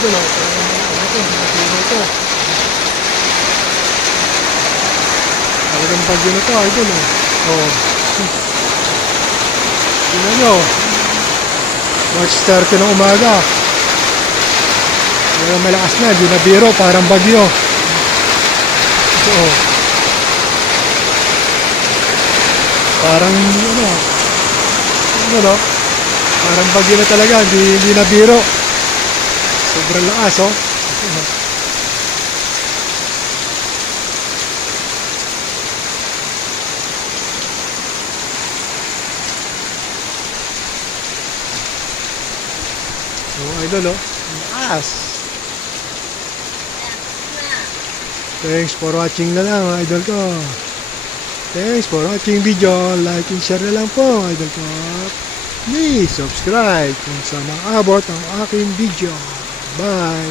Idol, oh. Tingnan natin, matino ito. Talagang bagyo na ito, idol, oh. Oh. Tingnan nyo. March 30 ng umaga. Pero malakas na, di na biro, parang bagyo. So, parang ano, parang bagyo na talaga, hindi na biro. Sobrang lakas, oh. So, idol, oh. Lakas. Thanks for watching na lang, idol ko. Thanks for watching video. Like and share na lang po, idol ko. Please subscribe kung sa maabot ang aking video. Bye!